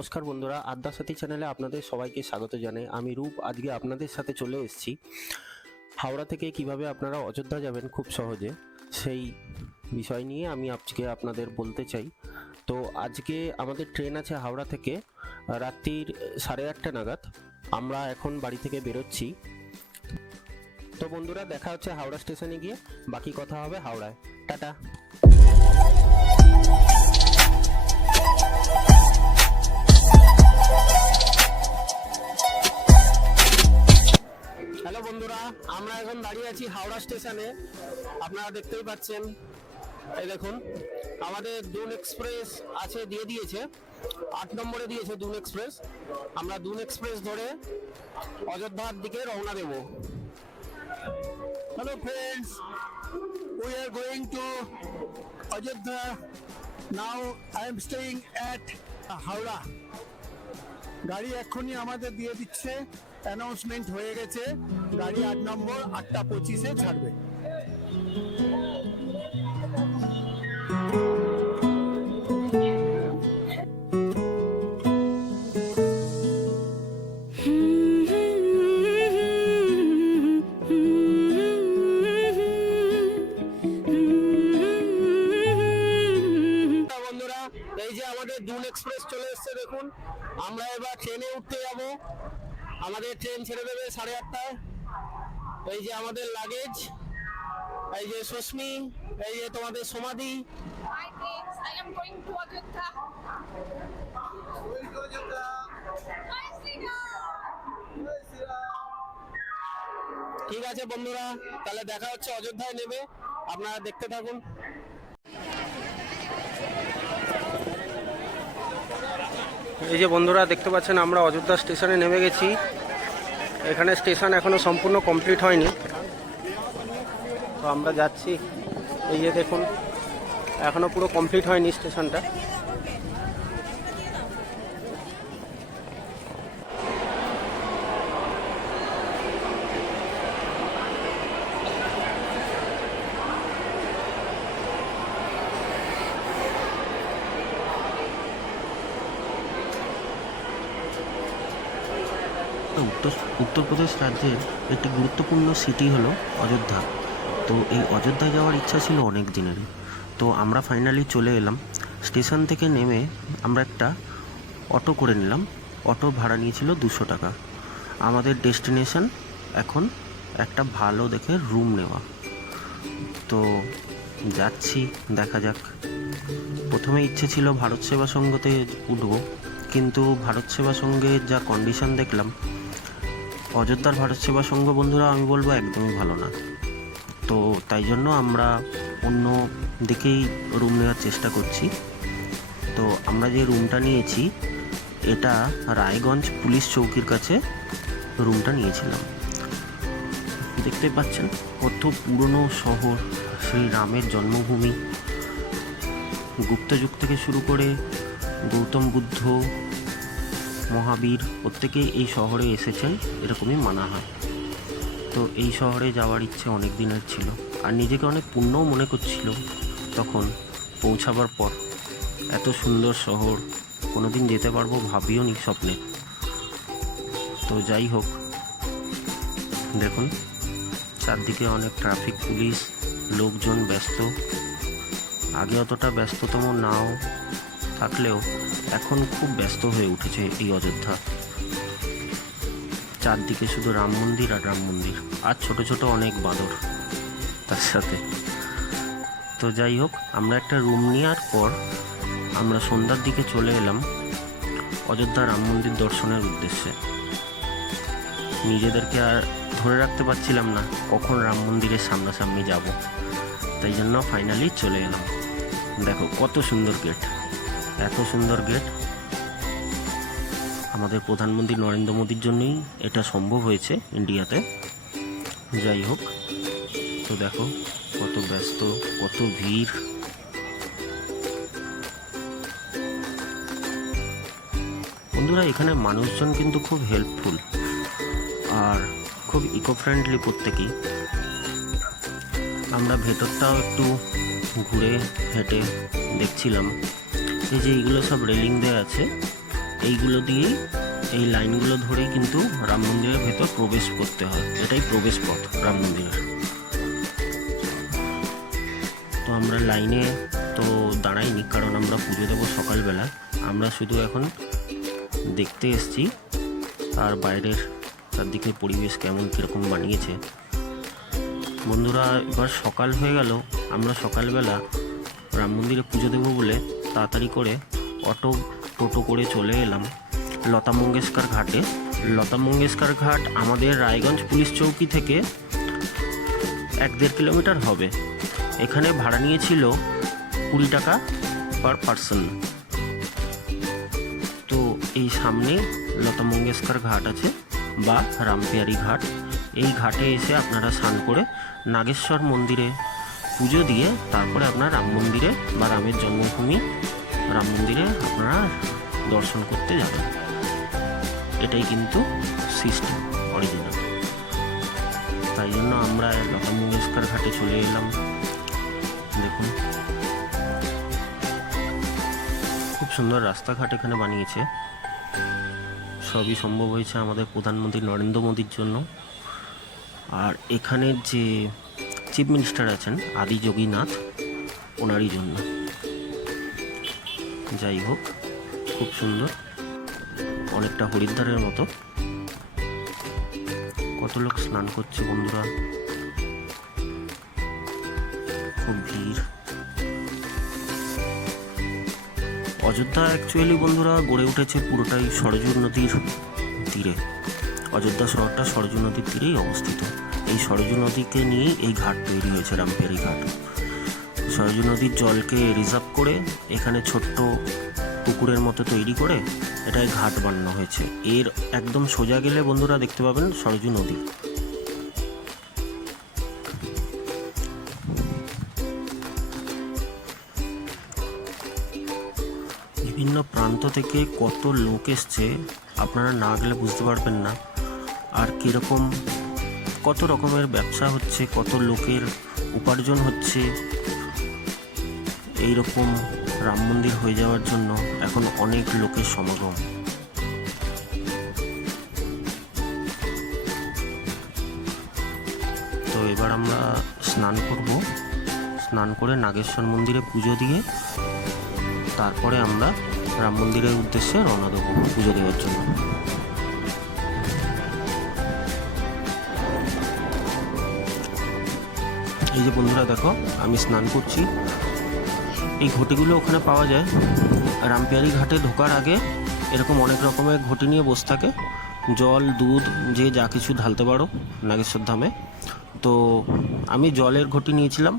নমস্কার বন্ধুরা, আড্ডা সাথী চ্যানেলে আপনাদের সবাইকে স্বাগত জানাই। আমি রূপ। আজকে আপনাদের সাথে চলে এসেছি হাওড়া থেকে কিভাবে আপনারা অযোধ্যা যাবেন খুব সহজে, সেই বিষয় নিয়ে আমি আজকে আপনাদের বলতে চাই। তো আজকে আমাদের ট্রেন আছে হাওড়া থেকে রাত্রির 8:30 নাগাদ। আমরা এখন বাড়ি থেকে বেরোচ্ছি। তো বন্ধুরা, দেখা হচ্ছে হাওড়া স্টেশনে গিয়ে, বাকি কথা হবে হাওড়ায়। টাটা। হ্যালো বন্ধুরা, আমরা এখন দাঁড়িয়ে আছি হাওড়া স্টেশনে। আপনারা দেখতেই পাচ্ছেন, এই দেখুন আমাদের দুন এক্সপ্রেস আছে, দিয়ে দিয়েছে 8 নম্বরে দিয়েছে দুন এক্সপ্রেস। আমরা দুন এক্সপ্রেস ধরে অযোধ্যার দিকে রওনা দেব। Hello friends, we are going to Ajodhya. Now I am staying at Howrah. গাড়ি এক্ষুনি আমাদের দিয়ে দিচ্ছে, অ্যানাউন্সমেন্ট হয়ে গেছে, গাড়ি 8 নম্বর 8:25-এ ছাড়বে। বন্ধুরা, এই যে আমাদের দুন এক্সপ্রেস চলে এসেছে, দেখুন। আমরা এবার ট্রেনে উঠতে যাব। আমাদের ট্রেন ছেড়ে দেবে 8:30টায়। এই যে আমাদের লাগেজ, এই যে সুস্মি, এই যে তোমাদের সমাধি। Hi friends, I am going to Ajodhya. Hi Sriram. ঠিক আছে বন্ধুরা, তাহলে দেখা হচ্ছে অযোধ্যায় নেমে। আপনারা দেখতে থাকুন। এই যে বন্ধুরা দেখতে পাচ্ছেন, আমরা অযোধ্যা স্টেশনে নেমে গেছি। এখানে স্টেশন এখনো সম্পূর্ণ কমপ্লিট হয়নি, তো আমরা যাচ্ছি। এই যে দেখুন, এখনো পুরো কমপ্লিট হয়নি স্টেশনটা। উত্তরপ্রদেশ রাজ্যের একটি গুরুত্বপূর্ণ সিটি হলো অযোধ্যা। তো এই অযোধ্যায় যাওয়ার ইচ্ছা ছিল অনেক দিনেরই। তো আমরা ফাইনালি চলে এলাম। স্টেশন থেকে নেমে আমরা একটা অটো করে নিলাম। অটো ভাড়া নিয়েছিল 200 টাকা। আমাদের ডেস্টিনেশন এখন একটা ভালো দেখে রুম নেওয়া। তো যাচ্ছি, দেখা যাক। প্রথমে ইচ্ছে ছিল ভারত সেবা সংঘতে উঠবো, কিন্তু ভারত সেবা সংঘের যা কন্ডিশন দেখলাম, অযোধ্যার ভারত সেবা সংঘ বন্ধুরা আমি বলবো একদমই ভালো না। তো তাই জন্য আমরা অন্য দিকেই রুম নেওয়ার চেষ্টা করছি। তো আমরা যে রুমটা নিয়েছি, এটা রায়গঞ্জ পুলিশ চৌকির কাছে রুমটা নিয়েছিলাম। দেখতে পাচ্ছেন কত পুরনো শহর, শ্রী রামের জন্মভূমি। গুপ্তযুগ থেকে শুরু করে গৌতম বুদ্ধ, মহাবীর প্রত্যেকেই এই শহরে এসেছেন, এরকমই মানা হয়। তো এই শহরে যাওয়ার ইচ্ছে অনেক দিনের ছিল, আর নিজেকে অনেক পুণ্যও মনে করছিল তখন। পৌঁছাবার পর এত সুন্দর শহর কোনোদিন যেতে পারবো ভাবিও নি স্বপ্নে। তো যাই হোক, দেখুন চারদিকে অনেক ট্রাফিক পুলিশ, লোকজন ব্যস্ত। আগে অতটা ব্যস্ততম নাও থাকলেও এখন খুব ব্যস্ত হয়ে উঠেছে এই অযোধ্যা। চারদিকে শুধু রাম মন্দির আর রাম মন্দির, আর ছোট ছোট অনেক বাঁদর তার সাথে। তো যাই হোক, আমরা একটা রুম নেওয়ার পর আমরা সন্ধ্যার দিকে চলে এলাম অযোধ্যা রাম মন্দির দর্শনের উদ্দেশ্যে। নিজেদেরকে আর ধরে রাখতে পারছিলাম না কখন রাম মন্দিরের সামনাসামনি যাব, তাই জন্য ফাইনালি চলে এলাম। দেখো কত সুন্দর গেট, এত সুন্দর গেট। আমাদের প্রধানমন্ত্রী নরেন্দ্র মোদীর জন্যই এটা সম্ভব হয়েছে ইন্ডিয়াতে। যাই হোক, তো দেখো কত ব্যস্ত, কত ভিড়। বন্ধুরা, এখানে মানুষজন কিন্তু খুব হেল্পফুল আর খুব ইকো ফ্রেন্ডলি প্রত্যেকেই। আমরা ভেতরটাও একটু ঘুরে হেঁটে দেখছিলাম। এই যে এইগুলো সব রেলিং দেওয়া আছে, এইগুলো দিয়েই, এই লাইনগুলো ধরেই কিন্তু রাম মন্দিরের ভেতর প্রবেশ করতে হয়। এটাই প্রবেশ পথ রাম মন্দিরের। তো আমরা লাইনে তো দাঁড়াইনি, কারণ আমরা পুজো দেবো সকালবেলা। আমরা শুধু এখন দেখতে এসেছি আর বাইরের চারদিকের পরিবেশ কেমন, কীরকম বানিয়েছে। বন্ধুরা, এবার সকাল হয়ে গেল। আমরা সকালবেলা রাম মন্দিরে পুজো দেবো বলে তাড়াতাড়ি করে টোটো করে চলে এলাম লতা মঙ্গেশকর ঘাটে। লতা মঙ্গেশকর ঘাট আমাদের রায়গঞ্জ পুলিশ চৌকি থেকে 1-1.5 কিলোমিটার হবে। এখানে ভাড়া নিয়েছিল 20 টাকা পার পার্সন। তো এই সামনে লতা মঙ্গেশকর ঘাট আছে বা রামপিয়ারি ঘাট। এই ঘাটে এসে আপনারা স্নান করে নাগেশ্বর মন্দিরে পুজো দিয়ে তারপরে আপনার রাম মন্দিরে বা রামের জন্মভূমি রাম মন্দিরে আপনারা দর্শন করতে যাবেন। এটাই কিন্তু সিস্টেম অরিজিনাল। তাই জন্য আমরা লতা মঙ্গেশকর ঘাটে চলে এলাম। দেখুন, খুব সুন্দর রাস্তাঘাট এখানে বানিয়েছে। সবই সম্ভব হয়েছে আমাদের প্রধানমন্ত্রী নরেন্দ্র মোদীর জন্য। আর এখানের যে চিফ মিনিস্টার আছেন আদি যোগীনাথ, ওনারই জন্য। যাই হোক, খুব সুন্দর, অনেকটা হরিদ্বারের মতো। কত লোক স্নান করছে বন্ধুরা, খুব ভিড়। অযোধ্যা অ্যাকচুয়ালি বন্ধুরা গড়ে উঠেছে পুরোটাই সরজু নদীর তীরে। অযোধ্যা শহরটা সরজু নদীর তীরেই অবস্থিত। এই সরজু নদীকে নিয়েই এই ঘাট তৈরি হয়েছে, রামপিয়ারি ঘাট। সরজু নদীর জলকে রিজার্ভ করে এখানে ছোট্ট পুকুরের মতো তৈরি করে এটাই ঘাট বানানো হয়েছে। এর একদম সোজা গেলে বন্ধুরা দেখতে পাবেন সরজু নদী। বিভিন্ন প্রান্ত থেকে কত লোক এসছে, আপনারা না গেলে বুঝতে পারবেন না। আর কীরকম কত রকমের ব্যবসা হচ্ছে, কত লোকের উপার্জন হচ্ছে। এই রকম রাম মন্দির হয়ে যাওয়ার জন্য এখন অনেক লোকের সমাগম। তো এবার আমরা স্নান করব। স্নান করে নাগেশ্বর মন্দিরে পুজো দিয়ে তারপরে আমরা রাম মন্দিরের উদ্দেশ্যে রওনা দেবো পুজো দেওয়ার জন্য। এই যে বন্ধুরা দেখো, আমি স্নান করছি। এই ঘটিগুলো ওখানে পাওয়া যায়। রামপিয়ারি ঘাটে ঢোকার আগে এরকম অনেক রকমের ঘটি নিয়ে বসে থাকে। জল, দুধ, যে যা কিছু ঢালতে পারো নাগেশ্বর ধামে। তো আমি জলের ঘটি নিয়েছিলাম,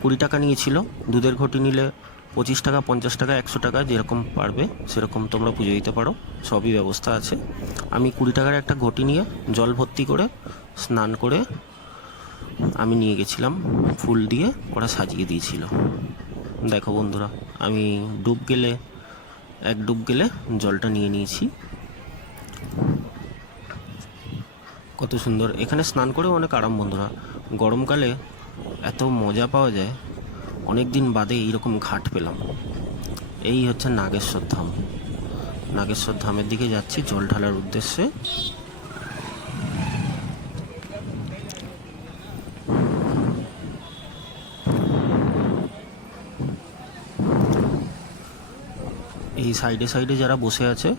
20 টাকা নিয়েছিল। দুধের ঘটি নিলে 25 টাকা, 50 টাকা, 100 টাকা, যেরকম পারবে সেরকম তোমরা পুজো দিতে পারো, সবই ব্যবস্থা আছে। আমি 20 টাকার একটা ঘটি নিয়ে জল ভর্তি করে স্নান করে আমি নিয়ে গেছিলাম। ফুল দিয়ে ওরা সাজিয়ে দিয়েছিল। দেখো বন্ধুরা, আমি এক ডুব গেলে জলটা নিয়ে নিয়েছি। কত সুন্দর এখানে স্নান করেও অনেক আরাম বন্ধুরা। গরমকালে এত মজা পাওয়া যায়, অনেক দিন বাদে এইরকম ঘাট পেলাম। এই হচ্ছে নাগেশ্বর ধাম। নাগেশ্বর ধামের দিকে যাচ্ছি জল ঢালার উদ্দেশ্যে। এই সাইডে সাইডে যারা বসে আছে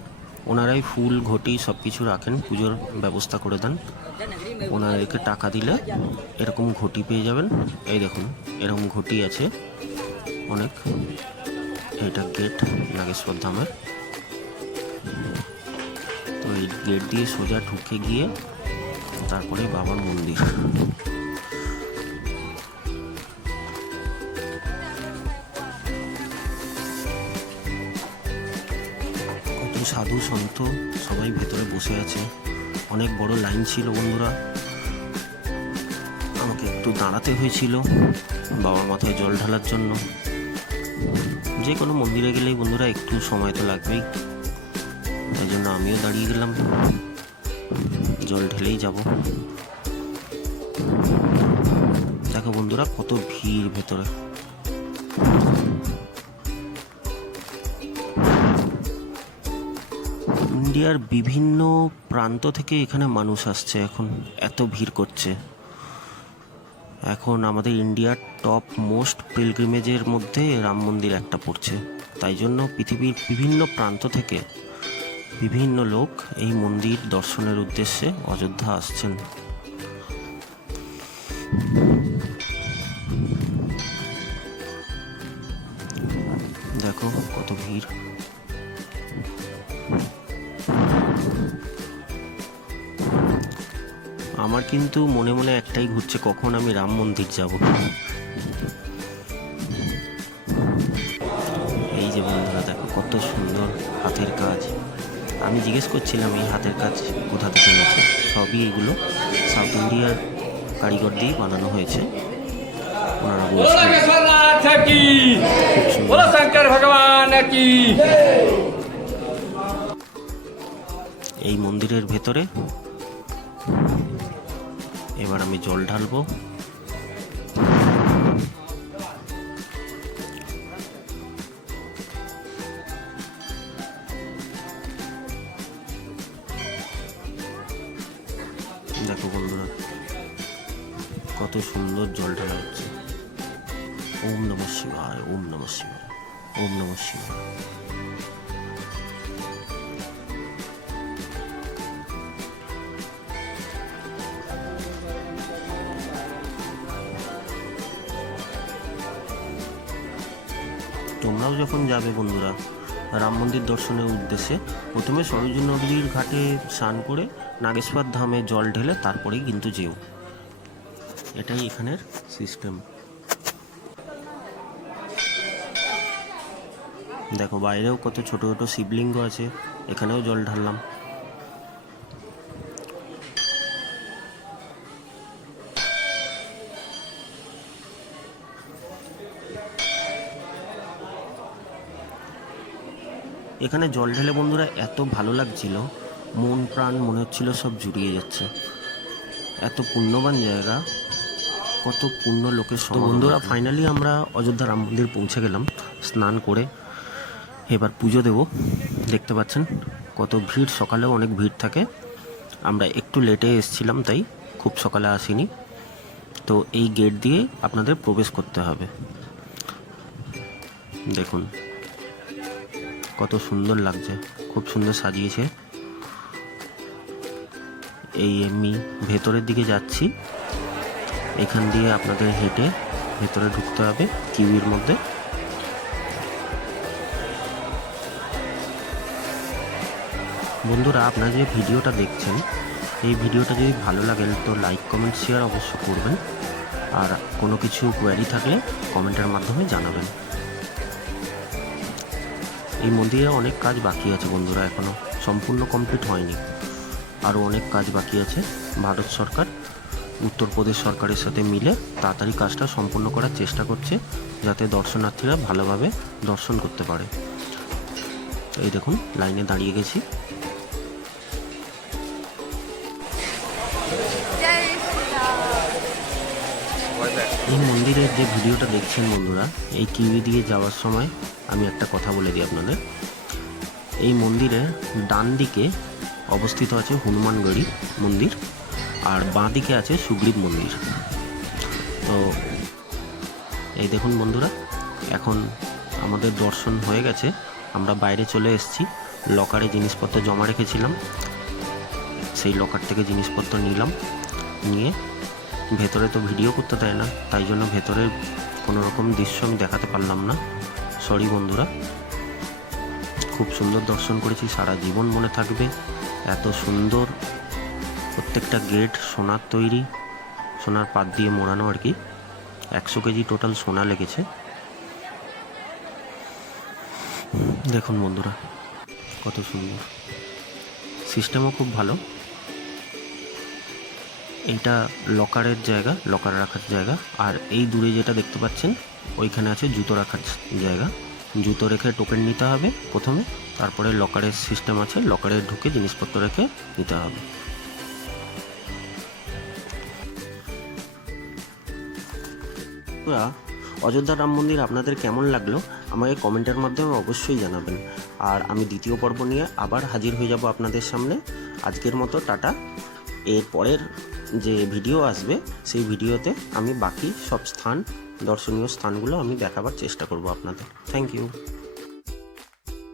ওনারাই ফুল, ঘটি সব কিছু রাখেন, পুজোর ব্যবস্থা করে দেন। ওনাদেরকে টাকা দিলে এরকম ঘটি পেয়ে যাবেন। এই দেখুন, এরকম ঘটি আছে অনেক। এটা গেট নাগেশ্বর ধামের। তো এই গেট দিয়ে সোজা ঢুকে গিয়ে তারপরে বাবার মন্দির। কত সাধু সন্ত সবাই ভেতরে বসে আছে। অনেক বড় লাইন ছিল বন্ধুরা। আমাকে একটু দাঁড়াতে হয়েছিল বাবার মাথায় জল ঢালার জন্য। যে কোনো মন্দিরে গেলেই বন্ধুরা একটু সময় তো লাগবেই, তাই জন্য আমিও দাঁড়িয়ে গেলাম। জল ঢেলেই যাব। দেখো বন্ধুরা কত ভিড় ভেতরে। ইন্ডিয়ার বিভিন্ন প্রান্ত থেকে এখানে মানুষ আসছে, এখন এত ভিড় করছে। এখন আমাদের ইন্ডিয়ার টপ মোস্ট পিলগ্রিমেজের মধ্যে রাম মন্দির একটা পড়ছে, তাই জন্য পৃথিবীর বিভিন্ন প্রান্ত থেকে বিভিন্ন লোক এই মন্দির দর্শনের উদ্দেশ্যে অযোধ্যা আসছেন। দেখো কত ভিড়। আমার কিন্তু মনে মনে একটাই ঘুরছে, কখন আমি রাম মন্দির যাব। এই যে বন্ধুরা দেখো কত সুন্দর হাতের কাজ। আমি জিজ্ঞেস করছিলাম এই হাতের কাজ কোথা থেকে এনেছে, সবই এগুলো সাউথ ইন্ডিয়ার কারিগর দিয়ে বানানো হয়েছে। ওনারা বলছিলেন শঙ্কর ভগবান কি। এই মন্দিরের ভেতরে এবার আমি জল ঢালবো। দেখো বন্ধুরা কত সুন্দর জল ঢালা হচ্ছে। ওম নমঃ শিবায়, ওম নমঃ শিবায়, ওম নমঃ শিবায়। তোমরাও যখন যাবে বন্ধুরা রাম মন্দির দর্শনের উদ্দেশ্যে, প্রথমে সরোজিনী নদীর ঘাটে স্নান করে নাগেশ্বর ধামে জল ঢেলে তারপরেই কিন্তু যেও। এটাই এখানের সিস্টেম। দেখো বাইরেও কত ছোট ছোট শিবলিঙ্গ আছে, এখানেও জল ঢাললাম। এখানে জল ঢেলে বন্ধুরা এত ভালো লাগছিল, মন প্রাণ মনে হচ্ছিল সব জুড়িয়ে যাচ্ছে। এত পুণ্যবান জায়গা, কত পুণ্য লোকের সঙ্গে। বন্ধুরা ফাইনালি আমরা অযোধ্যা রাম মন্দির পৌঁছে গেলাম স্নান করে। এবার পুজো দেব। দেখতে পাচ্ছেন কত ভিড়, সকালেও অনেক ভিড় থাকে। আমরা একটু লেটে এসেছিলাম তাই খুব সকালে আসিনি। তো এই গেট দিয়ে আপনাদের প্রবেশ করতে হবে। দেখুন কত সুন্দর লাগছে, খুব সুন্দর সাজিয়েছে। এই আমি ভেতরের দিকে যাচ্ছি, এখান দিয়ে আপনাদের হেঁটে ভেতরে ঢুকতে হবে কিউয়ের মধ্যে। বন্ধুরা আপনারা যে ভিডিওটা দেখছেন, এই ভিডিওটা যদি ভালো লাগে তো লাইক কমেন্ট শেয়ার অবশ্য করবেন, আর কোনো কিছু কোয়ারি থাকলে কমেন্টের মাধ্যমে জানাবেন। এই মন্দিরে অনেক কাজ বাকি আছে বন্ধুরা, এখনও সম্পূর্ণ কমপ্লিট হয়নি, আরও অনেক কাজ বাকি আছে। ভারত সরকার উত্তরপ্রদেশ সরকারের সাথে মিলে তাড়াতাড়ি কাজটা সম্পূর্ণ করার চেষ্টা করছে, যাতে দর্শনার্থীরা ভালোভাবে দর্শন করতে পারে। এই দেখুন লাইনে দাঁড়িয়ে গেছি। এই মন্দিরের যে ভিডিওটা দেখছেন বন্ধুরা, এই কিউই দিয়ে যাওয়ার সময় আমি একটা কথা বলে দিই আপনাদের। এই মন্দিরের ডান দিকে অবস্থিত আছে হনুমানগড়ি মন্দির, আর বাঁ দিকে আছে সুগ্রীব মন্দির। তো এই দেখুন বন্ধুরা, এখন আমাদের দর্শন হয়ে গেছে, আমরা বাইরে চলে এসেছি। লকারে জিনিসপত্র জমা রেখেছিলাম, সেই লকার থেকে জিনিসপত্র নিলাম, নিয়ে ভেতরে তো ভিডিও করতে দেয় না, তাই জন্য ভেতরের কোনো রকম দৃশ্য আমি দেখাতে পারলাম না, সরি বন্ধুরা। খুব সুন্দর দর্শন করেছি, সারা জীবন মনে থাকবে। এত সুন্দর, প্রত্যেকটা গেট সোনার তৈরি, সোনার পাত দিয়ে মোড়ানো আর কি। 100 কেজি টোটাল সোনা লেগেছে। দেখুন বন্ধুরা কত সুন্দর, সিস্টেমও খুব ভালো। এইটা লকারের জায়গা, লকার রাখার জায়গা। আর এই দূরে যেটা দেখতে পাচ্ছেন ওইখানে আছে জুতো রাখার জায়গা। জুতো রেখে টোকেন নিতে হবে প্রথমে, তারপরে লকারের সিস্টেম আছে, লকারে ঢুকে জিনিসপত্র রেখে নিতে হবে। অযোধ্যা রাম মন্দির আপনাদের কেমন লাগলো আমাকে কমেন্টের মাধ্যমে অবশ্যই জানাবেন। আর আমি দ্বিতীয় পর্ব নিয়ে আবার হাজির হয়ে যাব আপনাদের সামনে। আজকের মতো টাটা। এর পরের যে ভিডিও আসবে সেই ভিডিওতে আমি বাকি সব দর্শনীয় স্থানগুলো আমি দেখাবার চেষ্টা করব আপনাদের। Thank you.